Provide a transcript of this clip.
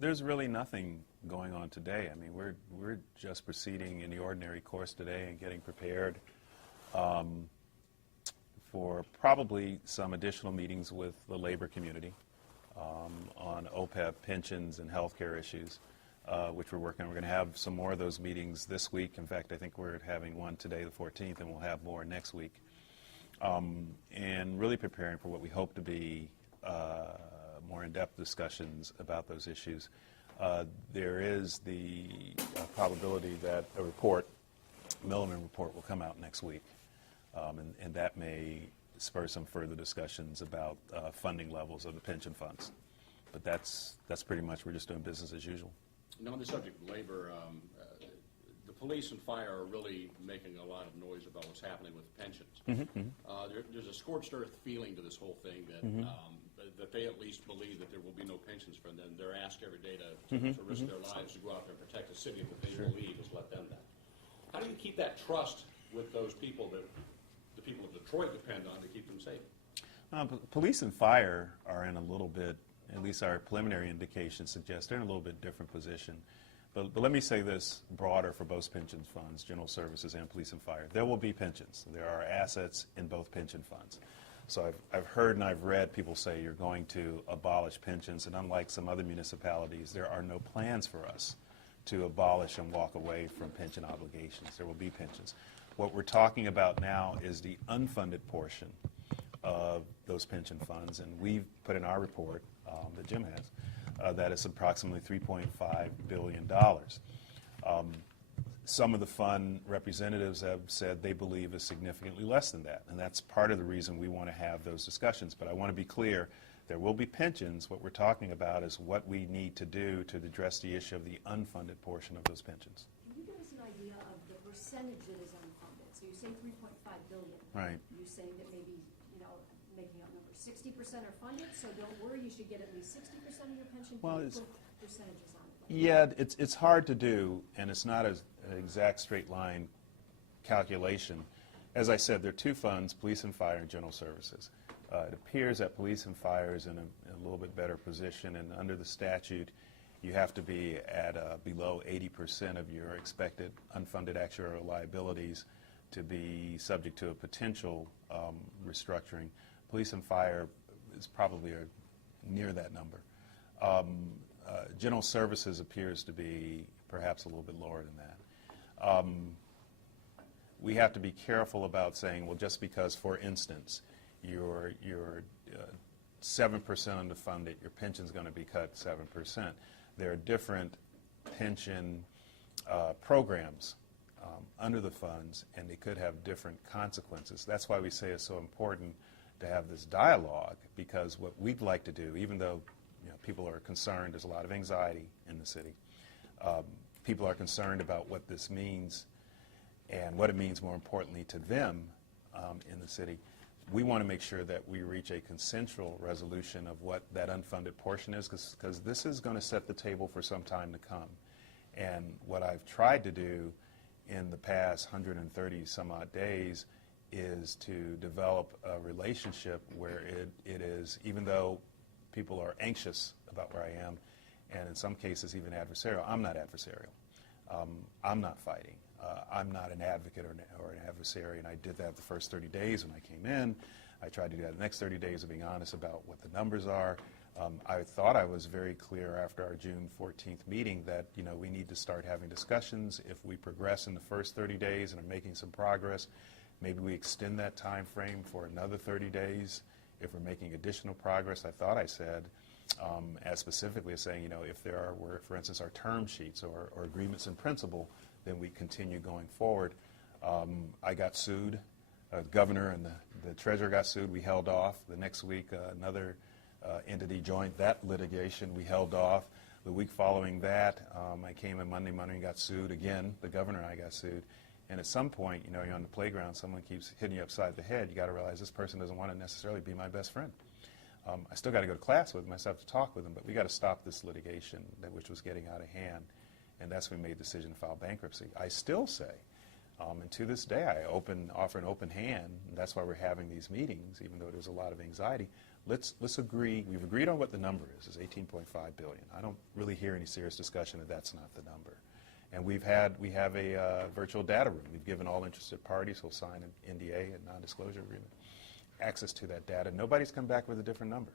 There's really nothing going on today. I mean, we're just proceeding in the ordinary course today and getting prepared for probably some additional meetings with the labor community on OPEB pensions and healthcare issues, which we're working on. We're going to have some more of those meetings this week. In fact, I think we're having one today, the 14th, and we'll have more next week. And really preparing for what we hope to be more in-depth discussions about those issues. There is the probability that a report, Milliman report, will come out next week, and that may spur some further discussions about funding levels of the pension funds. But that's pretty much, we're just doing business as usual. Now, on the subject of labor, the police and fire are really making a lot of noise about what's happening with pensions. There's a scorched earth feeling to this whole thing that that they at least believe that there will be no pensions for them. They're asked every day to risk their lives to go out there and protect the city that they believe has let them down. How do you keep that trust with those people that the people of Detroit depend on to keep them safe? Police and fire are in a little bit, at least our preliminary indications suggest they're in a little bit different position. But let me say this broader for both pension funds, general services and police and fire. There will be pensions. There are assets in both pension funds. So I've heard and I've read people say you're going to abolish pensions, and unlike some other municipalities, there are no plans for us to abolish and walk away from pension obligations. There will be pensions. What we're talking about now is the unfunded portion of those pension funds, and we've put in our report that Jim has, that is approximately $3.5 billion. Some of the fund representatives have said they believe is significantly less than that, and that's part of the reason we want to have those discussions. But I want to be clear, there will be pensions. What we're talking about is what we need to do to address the issue of the unfunded portion of those pensions. Can you give us an idea of the percentage that is unfunded? So you say $3.5 billion. Right. You're saying that maybe, making up numbers, 60% are funded, so don't worry, you should get at least 60% of your pension. Well, Can you put percentages on it? Yeah, it's hard to do, and it's not an exact straight line calculation. As I said, there are two funds, police and fire and general services. It appears that police and fire is in a little bit better position, and under the statute, you have to be at below 80% of your expected unfunded actuarial liabilities to be subject to a potential restructuring. Police and fire is probably near that number. General services appears to be perhaps a little bit lower than that. We have to be careful about saying, well, just because, for instance, you're 7% underfunded, your pension's going to be cut 7%. There are different pension programs under the funds, and they could have different consequences. That's why we say it's so important to have this dialogue, because what we'd like to do, even though people are concerned, there's a lot of anxiety in the city. People are concerned about what this means and what it means, more importantly, to them in the city. We want to make sure that we reach a consensual resolution of what that unfunded portion is, because this is going to set the table for some time to come. And what I've tried to do in the past 130 some odd days is to develop a relationship where it is, even though people are anxious about where I am, and in some cases even adversarial, I'm not adversarial. I'm not fighting. I'm not an advocate or an adversary, and I did that the first 30 days when I came in. I tried to do that the next 30 days of being honest about what the numbers are. I thought I was very clear after our June 14th meeting that we need to start having discussions. If we progress in the first 30 days and are making some progress, maybe we extend that time frame for another 30 days. If we're making additional progress, I thought I said, as specifically as saying, if there were, for instance, our term sheets or agreements in principle, then we continue going forward. I got sued. The governor and the treasurer got sued. We held off. The next week, another entity joined that litigation. We held off. The week following that, I came in Monday and got sued again. The governor and I got sued. And at some point, you're on the playground, someone keeps hitting you upside the head. You got to realize this person doesn't want to necessarily be my best friend. I still got to go to class with him. I still have to talk with him, but we got to stop this litigation, which was getting out of hand. And that's when we made the decision to file bankruptcy. I still say, and to this day, I offer an open hand. And that's why we're having these meetings, even though there's a lot of anxiety. let's agree, we've agreed on what the number is 18.5 billion. I don't really hear any serious discussion that that's not the number. And we have a virtual data room. We've given all interested parties who'll sign an NDA, a non-disclosure agreement, access to that data. Nobody's come back with a different number.